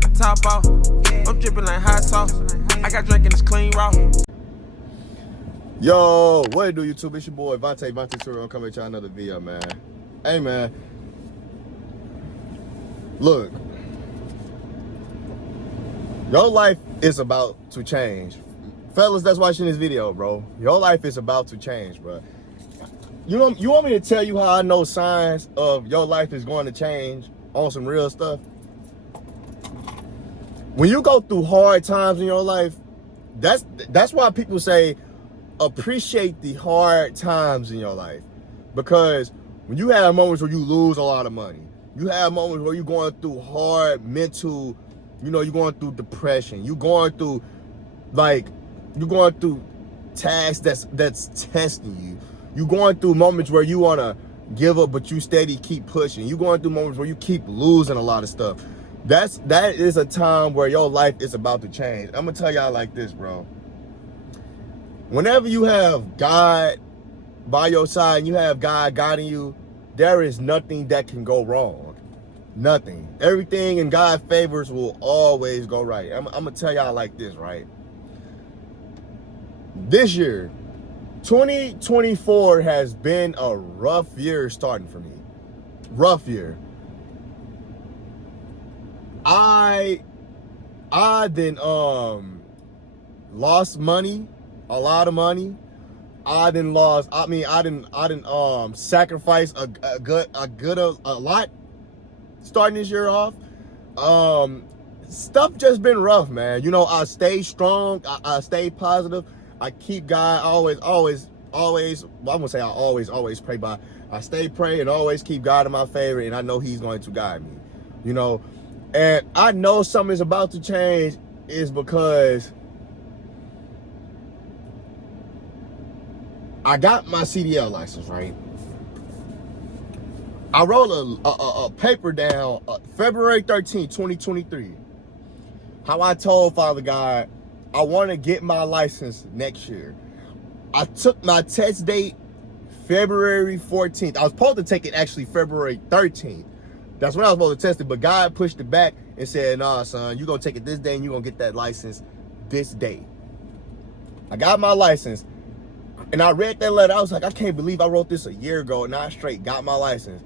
to the top off. I'm dripping like hot sauce. I got drinking this clean raw. Yo, what it do, YouTube? It's your boy Vontae Turo coming at y'all another video, man. Hey, man. Look, your life is about to change. Fellas that's watching this video, bro, your life is about to change, bro. You want me to tell you how I know signs of your life is going to change on some real stuff? When you go through hard times in your life, that's why people say appreciate the hard times in your life. Because when you have moments where you lose a lot of money, you have moments where you're going through hard mental, you're going through depression, you're going through tasks that's testing you. You're going through moments where you want to give up, but you steady keep pushing. You're going through moments where you keep losing a lot of stuff. That is a time where your life is about to change. I'm gonna tell y'all like this, bro. Whenever you have God by your side and you have God guiding you, there is nothing that can go wrong. Nothing. Everything in God's favors will always go right. I'm gonna tell y'all like this, right? This year, 2024 has been a rough year starting for me. Rough year. I then lost money, a lot of money. I didn't sacrifice a lot starting this year off. Stuff just been rough, man. I stay strong, I stay positive. I keep God always, well, I'm gonna say I always pray, but I stay praying and always keep God in my favor, and I know He's going to guide me, and I know something is about to change is because I got my CDL license, right? I wrote a paper down February 13, 2023. How I told Father God, I want to get my license next year. I took my test date February 14th. I was supposed to take it actually February 13th. That's when I was supposed to test it, but God pushed it back and said, nah, son, you're going to take it this day and you're going to get that license this day. I got my license, and I read that letter. I was like, I can't believe I wrote this a year ago and I straight got my license.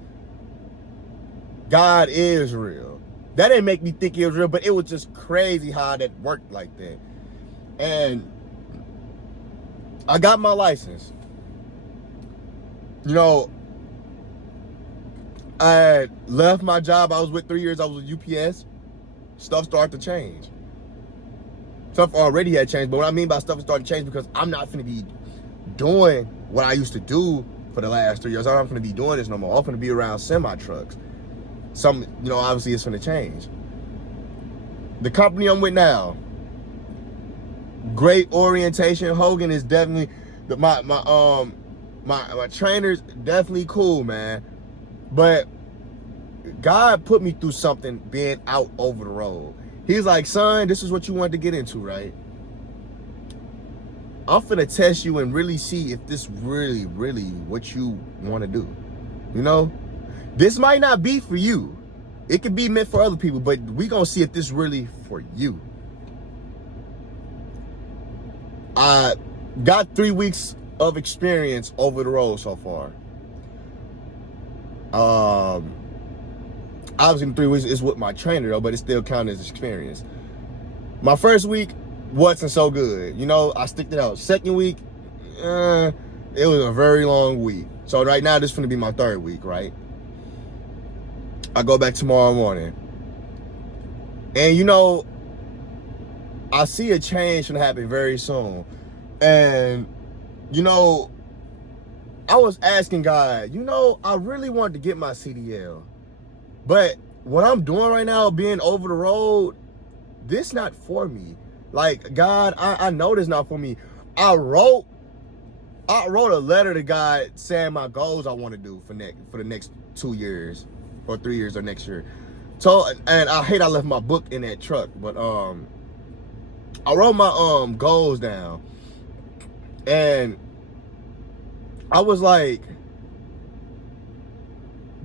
God is real. That didn't make me think it was real, but it was just crazy how that worked like that. And I got my license. I had left my job. I was with 3 years. I was with UPS. Stuff started to change. Stuff already had changed, but what I mean by stuff started to change because I'm not going to be doing what I used to do for the last 3 years. I'm not going to be doing this no more. I'm going to be around semi-trucks. Obviously it's going to change. The company I'm with now, great orientation. Hogan is definitely my trainer's definitely cool, man. But God put me through something being out over the road. He's like, son, this is what you wanted to get into, right? I'm finna test you and really see if this really what you want to do. This might not be for you. It could be meant for other people, but we gonna see if this really for you. I got 3 weeks of experience over the road so far. Obviously in 3 weeks is with my trainer though, but it still counts as experience. My first week wasn't so good. I sticked it out. Second week, it was a very long week. So right now this is gonna be my third week, right? I go back tomorrow morning. And I see a change gonna happen very soon. And I was asking God, I really wanted to get my CDL. But what I'm doing right now, being over the road, this not for me. Like, God, I know this not for me. I wrote a letter to God saying my goals I want to do for the next 2 years or 3 years or next year. So, and I hate I left my book in that truck, but I wrote my goals down, and I was like,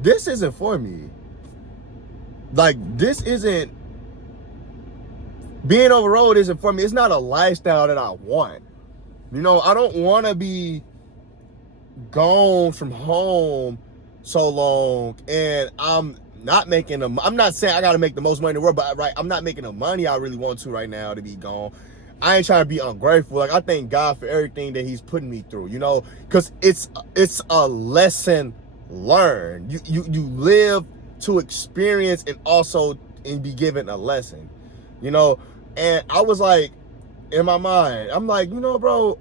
this isn't for me. Like, this isn't being over the road isn't for me. It's not a lifestyle that I want. You know, I don't want to be gone from home so long and I'm not making them. I'm not saying I got to make the most money in the world, but right, I'm not making the money I really want to right now to be gone. I ain't trying to be ungrateful. Like, I thank God for everything that he's putting me through, you know, because it's a lesson learned. You live to experience and also be given a lesson, you know. And I was like, in my mind, I'm like, you know, bro,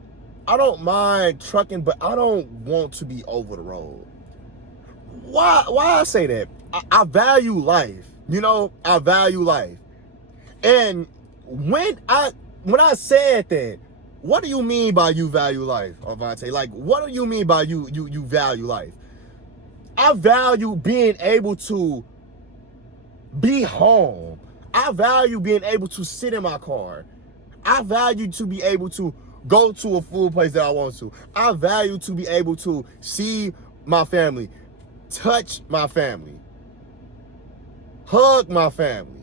I don't mind trucking, but I don't want to be over the road. Why I say that? I value life, you know. I value life. And when I said that, what do you mean by you value life, Avante? Like, what do you mean by you value life? I value being able to be home. I value being able to sit in my car. I value to be able to go to a food place that I want to. I value to be able to see my family, touch my family, hug my family.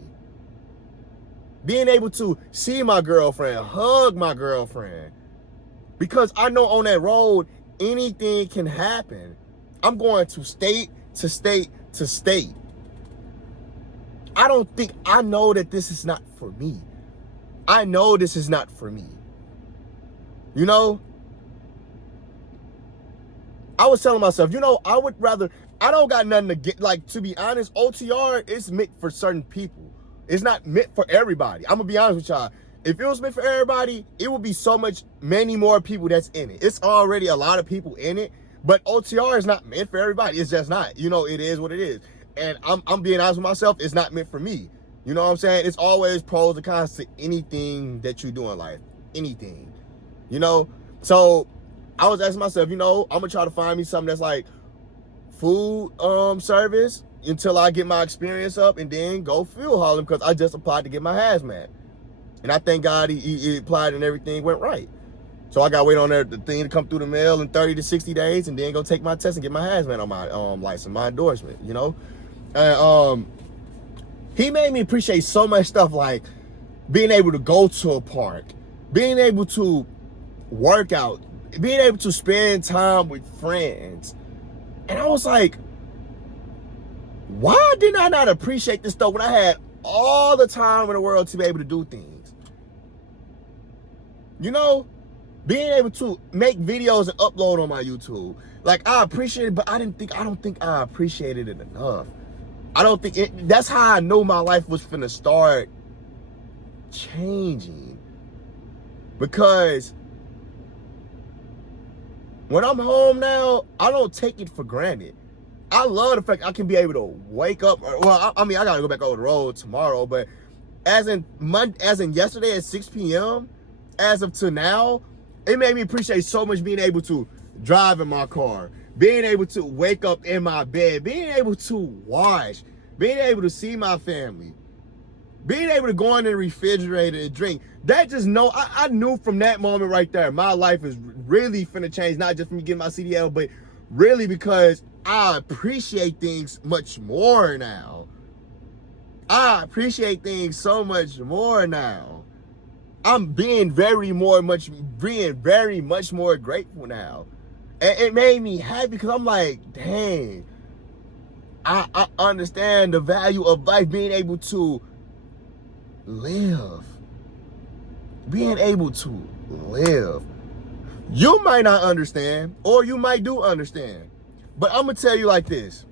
Being able to see my girlfriend, hug my girlfriend. Because I know on that road, anything can happen. I'm going to state to state to state. I know that this is not for me. I know this is not for me. You know? I was telling myself, you know, I don't got nothing to get, like, to be honest, OTR is meant for certain people. It's not meant for everybody. I'm gonna be honest with y'all. If it was meant for everybody, it would be many more people that's in it. It's already a lot of people in it, but OTR is not meant for everybody. It's just not. You know, it is what it is. And I'm being honest with myself, it's not meant for me. You know what I'm saying? It's always pros and cons to anything that you do in life. Anything. You know? So I was asking myself, you know, I'm gonna try to find me something that's like food service until I get my experience up, and then go fuel hauling, because I just applied to get my hazmat. And I thank God he applied and everything went right. So I got to wait on the thing to come through the mail in 30 to 60 days, and then go take my test and get my hazmat on my license, my endorsement, you know? And he made me appreciate so much stuff, like being able to go to a park, being able to work out, being able to spend time with friends. And I was like, why did I not appreciate this stuff when I had all the time in the world to be able to do things? You know, being able to make videos and upload on my YouTube. Like, I appreciate it, but I don't think I appreciated it enough. That's how I know my life was finna start changing. Because when I'm home now, I don't take it for granted. I love the fact I can be able to wake up. Well, I mean, I gotta go back over the road tomorrow, but as in yesterday at 6 p.m., as of to now, it made me appreciate so much being able to drive in my car, being able to wake up in my bed, being able to wash, being able to see my family, being able to go in the refrigerator and drink. That just I knew from that moment right there, my life is really finna change, not just from me getting my CDL, but really because I appreciate things much more now. I appreciate things so much more now. I'm being very much more grateful now. And it made me happy because I'm like, dang, I understand the value of life, being able to live. Being able to live. You might not understand, or you might do understand. But I'm gonna tell you like this.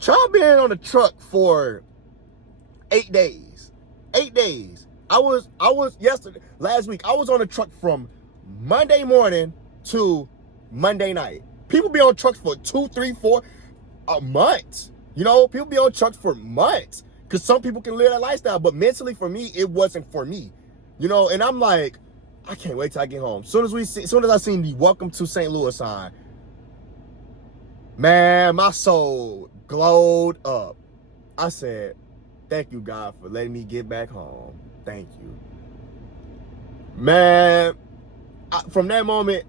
Try being on a truck for 8 days. 8 days. Last week, I was on a truck from Monday morning to Monday night. People be on trucks for 2, 3, 4 months. You know, people be on trucks for months. Because some people can live that lifestyle. But mentally, for me, it wasn't for me. You know, and I'm like, I can't wait till I get home. Soon as I seen the Welcome to St. Louis sign, man, my soul glowed up. I said, thank you, God, for letting me get back home. Thank you. Man, from that moment,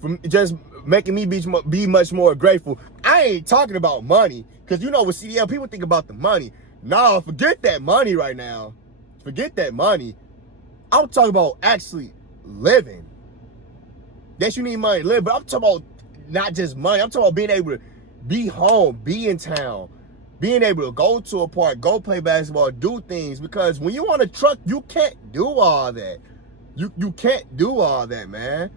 from just making me be much more grateful. I ain't talking about money, because you know with CDL, people think about the money. Nah, forget that money right now. Forget that money. I'm talking about actually living. Yes, you need money to live, but I'm talking about not just money. I'm talking about being able to be home, be in town, being able to go to a park, go play basketball, do things. Because when you on a truck, you can't do all that. You can't do all that, man.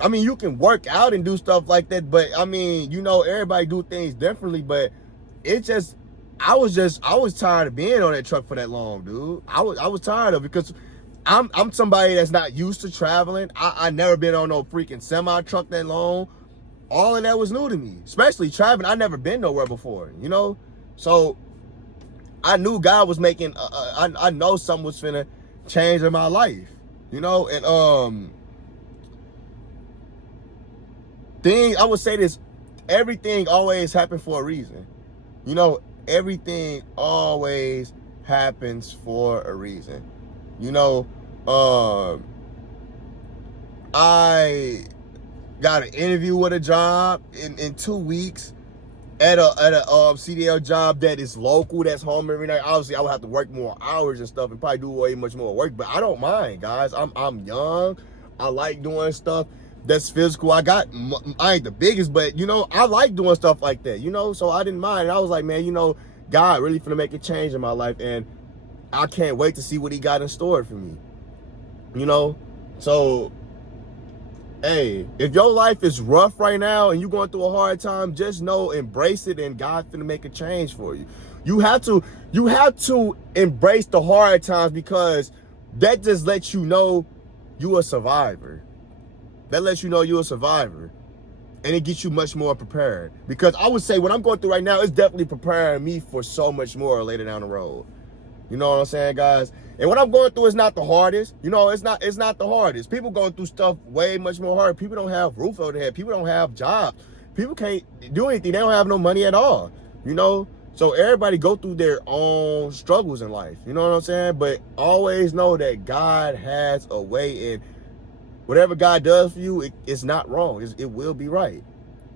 I mean, you can work out and do stuff like that, but I mean, you know, everybody do things differently, but it just, I was tired of being on that truck for that long, dude. I was tired of it because I'm somebody that's not used to traveling. I never been on no freaking semi truck that long. All of that was new to me, especially traveling. I never been nowhere before, you know? So I knew God was making, I know something was finna change in my life, you know? And I would say this, everything always happens for a reason. You know, everything always happens for a reason. You know, I got an interview with a job in 2 weeks at a CDL job that is local, that's home every night. Obviously, I would have to work more hours and stuff and probably do way much more work, but I don't mind, guys. I'm young. I like doing stuff that's physical. I ain't the biggest, but you know, I like doing stuff like that, you know, so I didn't mind. And I was like, man, you know, God really finna make a change in my life, and I can't wait to see what he got in store for me, you know. So hey, if your life is rough right now and you're going through a hard time, just know, embrace it, and God's finna make a change for you. You have to embrace the hard times, because that just lets you know you're a survivor. That lets you know you're a survivor. And it gets you much more prepared. Because I would say what I'm going through right now is definitely preparing me for so much more later down the road. You know what I'm saying, guys? And what I'm going through is not the hardest. You know, it's not the hardest. People going through stuff way much more hard. People don't have roof over their head. People don't have jobs. People can't do anything. They don't have no money at all. You know? So everybody go through their own struggles in life. You know what I'm saying? But always know that God has a way, and whatever God does for you, it's not wrong. It will be right.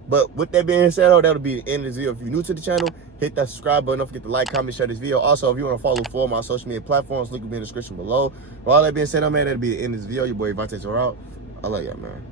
But with that being said, that'll be the end of this video. If you're new to the channel, hit that subscribe button. Don't forget to like, comment, share this video. Also, if you want to follow 4 of my social media platforms, link will be in the description below. With all that being said, man, that'll be the end of this video. Your boy Vontae out. I love y'all, man.